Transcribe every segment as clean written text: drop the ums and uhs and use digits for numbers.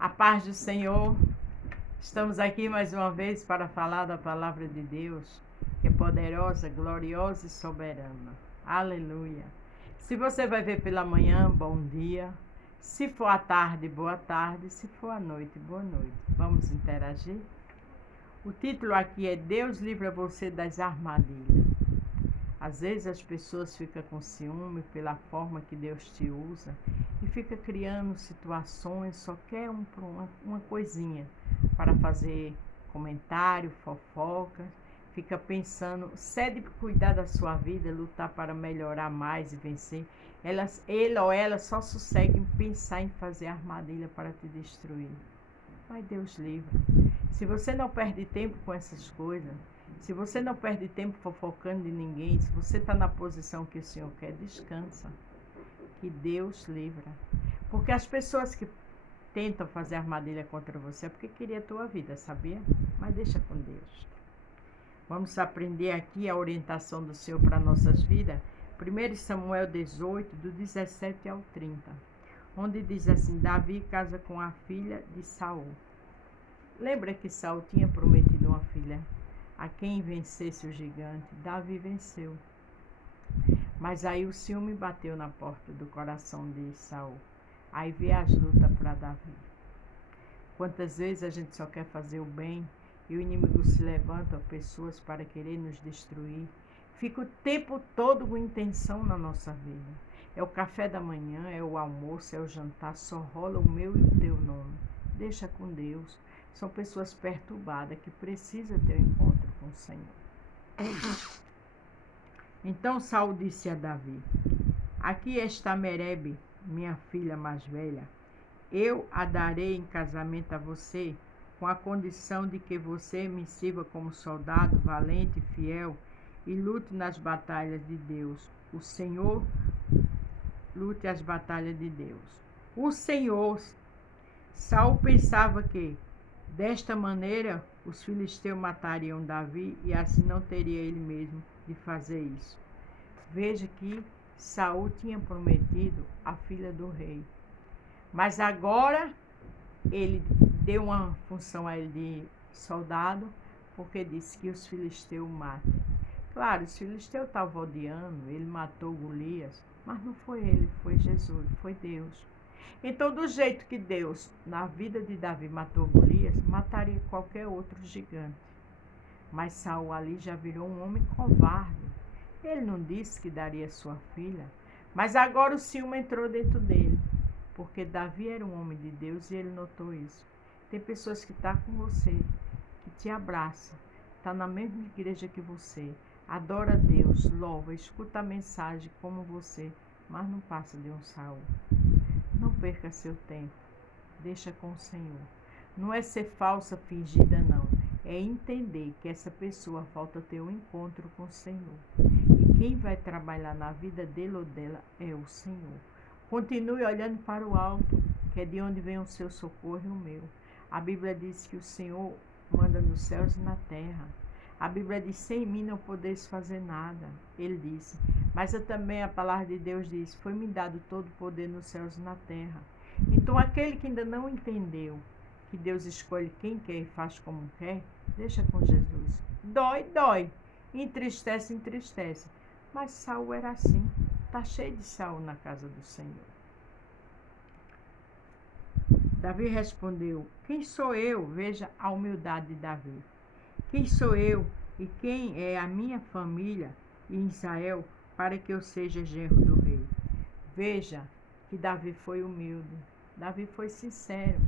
A paz do Senhor. Estamos aqui mais uma vez para falar da palavra de Deus, que é poderosa, gloriosa e soberana. Aleluia. Se você vai ver pela manhã, bom dia. Se for à tarde, boa tarde. Se for à noite, boa noite. Vamos interagir? O título aqui é Deus livra você das armadilhas. Às vezes as pessoas ficam com ciúme pela forma que Deus te usa e fica criando situações, só quer uma coisinha para fazer comentário, fofoca, fica pensando, cede para cuidar da sua vida, lutar para melhorar mais e vencer. Ele ou ela só sossegue em pensar em fazer armadilha para te destruir. Mas Deus livra. Se você não perde tempo com essas coisas, se você não perde tempo fofocando de ninguém, se você está na posição que o Senhor quer, descansa. Que Deus livra. Porque as pessoas que tentam fazer armadilha contra você é porque queria a tua vida, sabia? Mas deixa com Deus. Vamos aprender aqui a orientação do Senhor para nossas vidas. 1 Samuel 18, do 17 ao 30. Onde diz assim, Davi casa com a filha de Saul. Lembra que Saul tinha prometido uma filha a quem vencesse o gigante? Davi venceu. Mas aí o ciúme bateu na porta do coração de Saul. Aí veio as lutas para Davi. Quantas vezes a gente só quer fazer o bem e o inimigo se levanta, pessoas para querer nos destruir. Fica o tempo todo com intenção na nossa vida. É o café da manhã, é o almoço, é o jantar, só rola o meu e o teu nome. Deixa com Deus. São pessoas perturbadas que precisam ter um encontro com o Senhor. Então Saul disse a Davi, aqui está Merebe, minha filha mais velha. Eu a darei em casamento a você, com a condição de que você me sirva como soldado valente e fiel e lute nas batalhas de Deus. O Senhor lute as batalhas de Deus. O Senhor, Saul pensava que desta maneira os filisteus matariam Davi e assim não teria ele mesmo de fazer isso. Veja que Saul tinha prometido a filha do rei. Mas agora ele deu uma função a ele de soldado, porque disse que os filisteus matem. Claro, os filisteus estavam odiando, ele matou Golias, mas não foi ele, foi Jesus, foi Deus. Então, do jeito que Deus, na vida de Davi, matou Golias, mataria qualquer outro gigante. Mas Saul ali já virou um homem covarde. Ele não disse que daria sua filha, mas agora o ciúme entrou dentro dele, porque Davi era um homem de Deus e ele notou isso. Tem pessoas que estão com você, que te abraçam, está na mesma igreja que você, adora a Deus, louva, escuta a mensagem como você, mas não passa de um Saul. Não perca seu tempo, deixa com o Senhor. Não é ser falsa, fingida, não. É entender que essa pessoa falta ter um encontro com o Senhor. E quem vai trabalhar na vida dele ou dela é o Senhor. Continue olhando para o alto, que é de onde vem o seu socorro e o meu. A Bíblia diz que o Senhor manda nos céus e na terra. A Bíblia diz, sem mim não podeis fazer nada. Ele disse, mas também a palavra de Deus diz, foi-me dado todo o poder nos céus e na terra. Então aquele que ainda não entendeu que Deus escolhe quem quer e faz como quer, deixa com Jesus. Dói, dói. Entristece, entristece. Mas Saul era assim. Está cheio de Saul na casa do Senhor. Davi respondeu, quem sou eu? Veja a humildade de Davi. Quem sou eu e quem é a minha família em Israel para que eu seja genro do rei? Veja que Davi foi humilde. Davi foi sincero.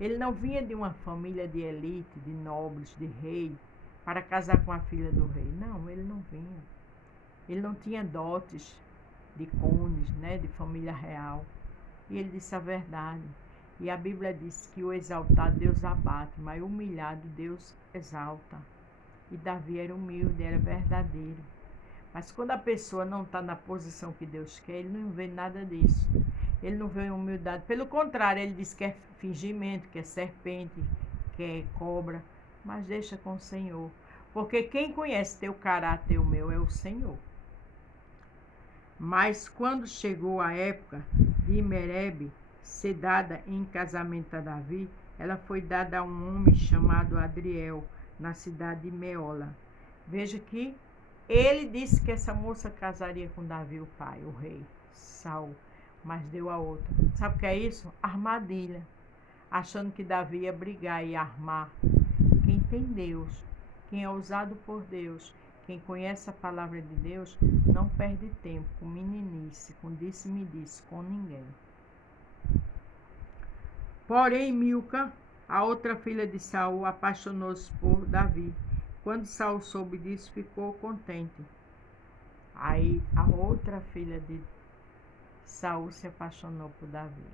Ele não vinha de uma família de elite, de nobres, de rei, para casar com a filha do rei. Não, ele não vinha. Ele não tinha dotes de condes, né, de família real. E ele disse a verdade. E a Bíblia diz que o exaltado Deus abate, mas o humilhado Deus exalta. E Davi era humilde, era verdadeiro. Mas quando a pessoa não está na posição que Deus quer, ele não vê nada disso. Ele não vê humildade. Pelo contrário, ele diz que é fingimento, que é serpente, que é cobra. Mas deixa com o Senhor. Porque quem conhece teu caráter e o meu é o Senhor. Mas quando chegou a época de Merebe, ser dada em casamento a Davi, ela foi dada a um homem chamado Adriel, na cidade de Meola. Veja que ele disse que essa moça casaria com Davi, o pai, o rei, Saul, mas deu a outra. Sabe o que é isso? Armadilha. Achando que Davi ia brigar e armar. Quem tem Deus, quem é usado por Deus, quem conhece a palavra de Deus, não perde tempo com meninice, com disse-me-disse, com ninguém. Porém, Milca, a outra filha de Saul, apaixonou-se por Davi. Quando Saul soube disso, ficou contente. Aí a outra filha de Saul se apaixonou por Davi.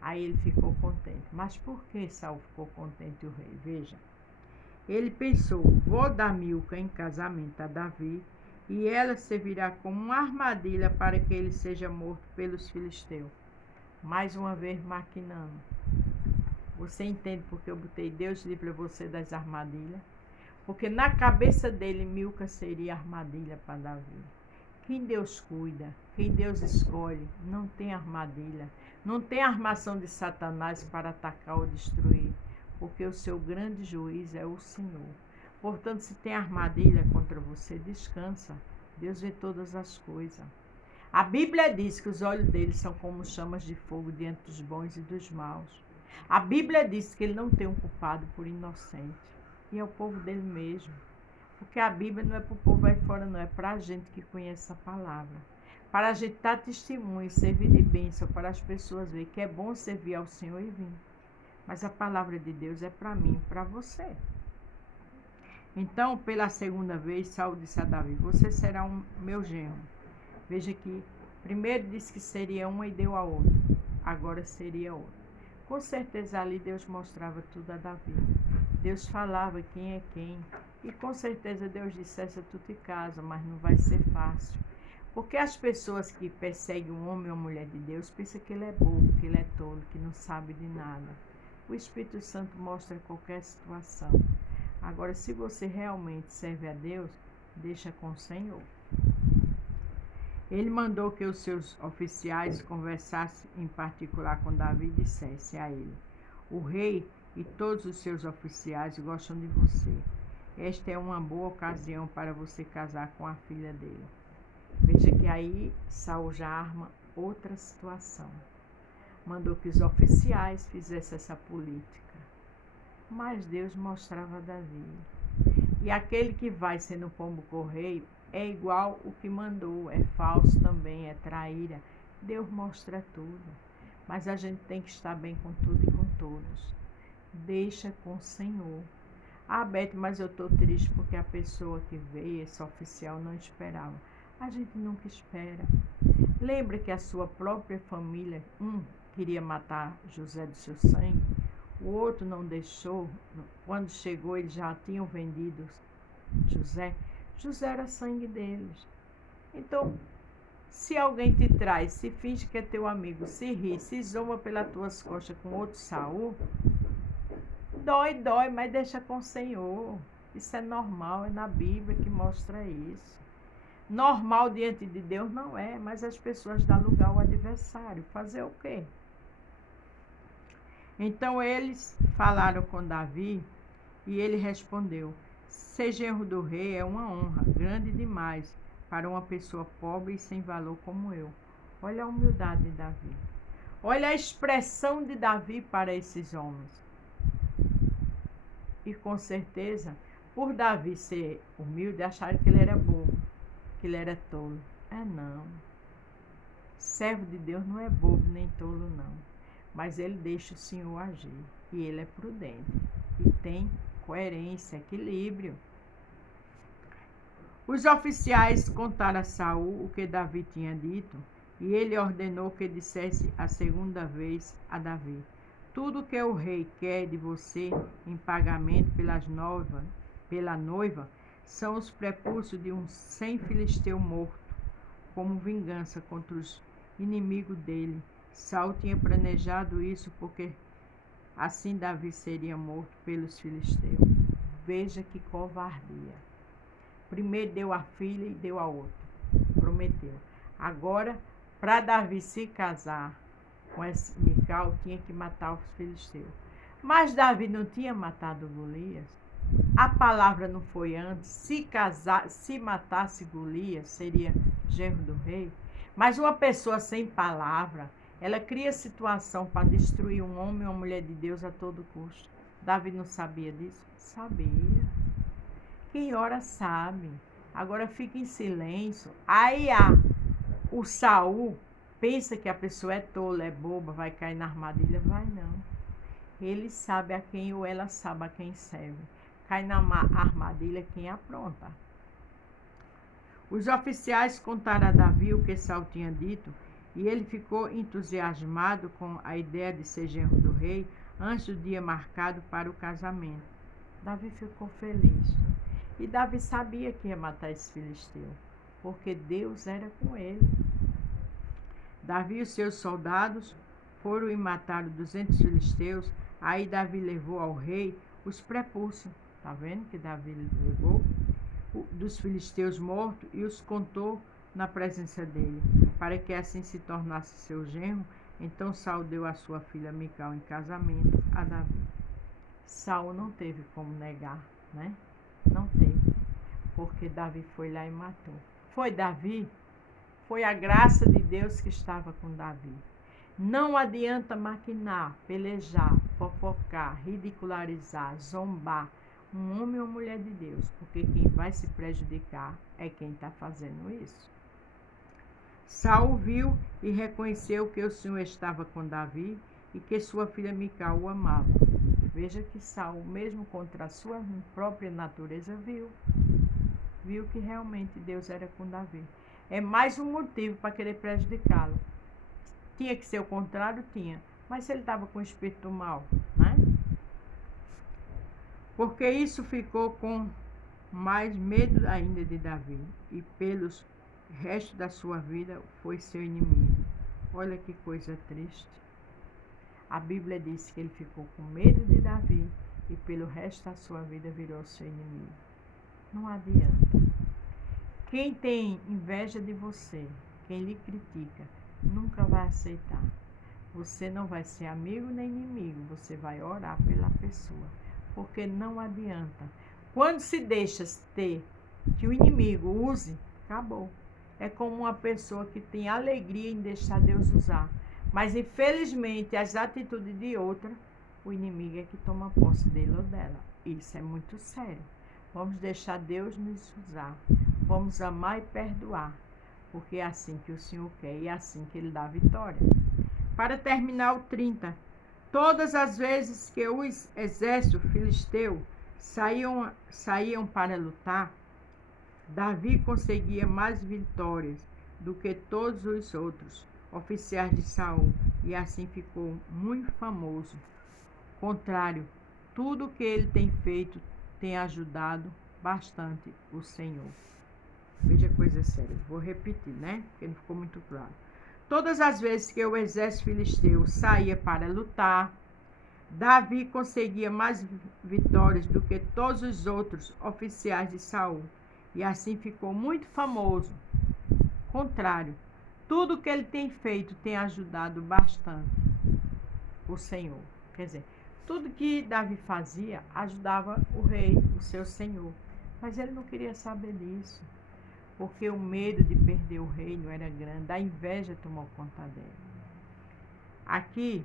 Aí ele ficou contente. Mas por que Saul ficou contente, o rei? Veja. Ele pensou: vou dar Milca em casamento a Davi, e ela servirá como uma armadilha para que ele seja morto pelos filisteus. Mais uma vez maquinando. Você entende porque eu botei Deus livre você das armadilhas? Porque na cabeça dele, Milca seria armadilha para Davi. Quem Deus cuida, quem Deus escolhe, não tem armadilha. Não tem armação de Satanás para atacar ou destruir. Porque o seu grande juiz é o Senhor. Portanto, se tem armadilha contra você, descansa. Deus vê todas as coisas. A Bíblia diz que os olhos dele são como chamas de fogo diante dos bons e dos maus. A Bíblia diz que ele não tem um culpado por inocente. E é o povo dele mesmo. Porque a Bíblia não é para o povo aí fora, não. É para a gente que conhece a palavra. Para a gente dar testemunho, servir de bênção, para as pessoas verem que é bom servir ao Senhor e vir. Mas a palavra de Deus é para mim e para você. Então, pela segunda vez, Saul disse a Davi: você será meu genro. Veja que primeiro disse que seria uma e deu a outra. Agora seria outra. Com certeza ali Deus mostrava tudo a Davi. Deus falava quem é quem. E com certeza Deus dissesse: tu te casa, mas não vai ser fácil. Porque as pessoas que perseguem um homem ou mulher de Deus pensam que ele é bobo, que ele é tolo, que não sabe de nada. O Espírito Santo mostra qualquer situação. Agora, se você realmente serve a Deus, deixa com o Senhor. Ele mandou que os seus oficiais conversassem em particular com Davi e dissessem a ele: o rei e todos os seus oficiais gostam de você. Esta é uma boa ocasião para você casar com a filha dele. Veja que aí Saul já arma outra situação. Mandou que os oficiais fizessem essa política. Mas Deus mostrava a Davi. E aquele que vai sendo pombo correio é igual o que mandou, é falso também, é traíra. Deus mostra tudo. Mas a gente tem que estar bem com tudo e com todos. Deixa com o Senhor. Ah, Beth, mas eu estou triste porque a pessoa que veio, esse oficial, não esperava. A gente nunca espera. Lembra que a sua própria família, queria matar José do seu sangue, o outro não deixou. Quando chegou, eles já tinham vendido José. José era sangue deles. Então, se alguém te traz, se finge que é teu amigo, se ri, se zomba pelas tuas costas com outro Saul, dói, mas deixa com o Senhor. Isso é normal, é na Bíblia que mostra isso. Normal diante de Deus não é, mas as pessoas dão lugar ao adversário. Fazer o quê? Então eles falaram com Davi e ele respondeu: ser genro do rei é uma honra grande demais para uma pessoa pobre e sem valor como eu. Olha a humildade de Davi. Olha a expressão de Davi para esses homens. E com certeza, por Davi ser humilde, acharam que ele era bobo, que ele era tolo. Não. Servo de Deus não é bobo nem tolo, não. Mas ele deixa o Senhor agir. E ele é prudente. E tem coerência, equilíbrio. Os oficiais contaram a Saul o que Davi tinha dito, e ele ordenou que dissesse a segunda vez a Davi: tudo que o rei quer de você em pagamento pela noiva são os prepúcios de 100 filisteus mortos, como vingança contra os inimigos dele. Saul tinha planejado isso porque assim Davi seria morto pelos filisteus. Veja que covardia. Primeiro deu a filha e deu a outra. Prometeu. Agora, para Davi se casar, com esse Mical, tinha que matar os filisteus. Mas Davi não tinha matado Golias. A palavra não foi antes. Se matasse Golias, seria genro do rei. Mas uma pessoa sem palavra, ela cria situação para destruir um homem ou uma mulher de Deus a todo custo. Davi não sabia disso? Sabia. Quem ora sabe. Agora fica em silêncio. Aí o Saul pensa que a pessoa é tola, é boba, vai cair na armadilha. Vai não. Ele sabe a quem ou ela sabe a quem serve. Cai na armadilha quem apronta. Os oficiais contaram a Davi o que Saul tinha dito, e ele ficou entusiasmado com a ideia de ser genro do rei antes do dia marcado para o casamento. Davi ficou feliz. E Davi sabia que ia matar esse filisteu, porque Deus era com ele. Davi e os seus soldados foram e mataram 200 filisteus. Aí Davi levou ao rei os prepúcios. Está vendo que Davi levou? Dos filisteus mortos e os contou na presença dele, para que assim se tornasse seu genro. Então Saul deu a sua filha Mical em casamento a Davi. Saul não teve como negar, né? Não teve, porque Davi foi lá e matou. Foi Davi? Foi a graça de Deus que estava com Davi. Não adianta maquinar, pelejar, fofocar, ridicularizar, zombar um homem ou mulher de Deus, porque quem vai se prejudicar é quem está fazendo isso. Saul viu e reconheceu que o Senhor estava com Davi e que sua filha Mical o amava. Veja que Saul, mesmo contra a sua própria natureza, viu que realmente Deus era com Davi. É mais um motivo para querer prejudicá-lo. Tinha que ser o contrário? Tinha. Mas se ele estava com o espírito do mal, né? Porque isso ficou com mais medo ainda de Davi, e pelos restos da sua vida foi seu inimigo. Olha que coisa triste. A Bíblia diz que ele ficou com medo de Davi e pelo resto da sua vida virou seu inimigo. Não adianta. Quem tem inveja de você, quem lhe critica, nunca vai aceitar. Você não vai ser amigo nem inimigo, você vai orar pela pessoa, porque não adianta. Quando se deixa ter que o inimigo use, acabou. É como uma pessoa que tem alegria em deixar Deus usar, mas infelizmente as atitudes de outra, o inimigo é que toma posse dele ou dela. Isso é muito sério. Vamos deixar Deus nos usar. Vamos amar e perdoar, porque é assim que o Senhor quer e é assim que Ele dá a vitória. Para terminar o 30, todas as vezes que os exércitos filisteus saíam para lutar, Davi conseguia mais vitórias do que todos os outros oficiais de Saul, e assim ficou muito famoso. Contrário, tudo que ele tem feito tem ajudado bastante o Senhor. Veja coisa séria, vou repetir, né? Porque não ficou muito claro. Todas as vezes que o exército filisteu saía para lutar, Davi conseguia mais vitórias do que todos os outros oficiais de Saul, e assim ficou muito famoso. Contrário, tudo que ele tem feito tem ajudado bastante o Senhor. Quer dizer, tudo que Davi fazia ajudava o rei, o seu senhor. Mas ele não queria saber disso, porque o medo de perder o reino era grande, a inveja tomou conta dele. Aqui,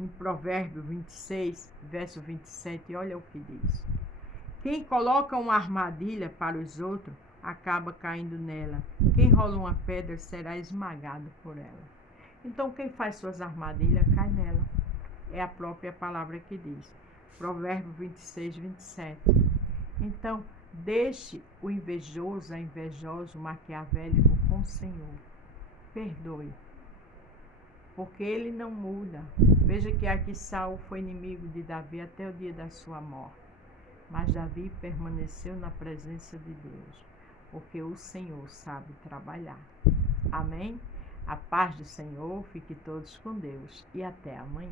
em Provérbios 26, verso 27, olha o que diz. Quem coloca uma armadilha para os outros, acaba caindo nela. Quem rola uma pedra será esmagado por ela. Então, quem faz suas armadilhas, cai nela. É a própria palavra que diz. Provérbios 26, 27. Então, deixe o invejoso, a invejosa, o maquiavélico com o Senhor. Perdoe. Porque ele não muda. Veja que aqui Saul foi inimigo de Davi até o dia da sua morte. Mas Davi permaneceu na presença de Deus, porque o Senhor sabe trabalhar. Amém? A paz do Senhor, fique todos com Deus e até amanhã.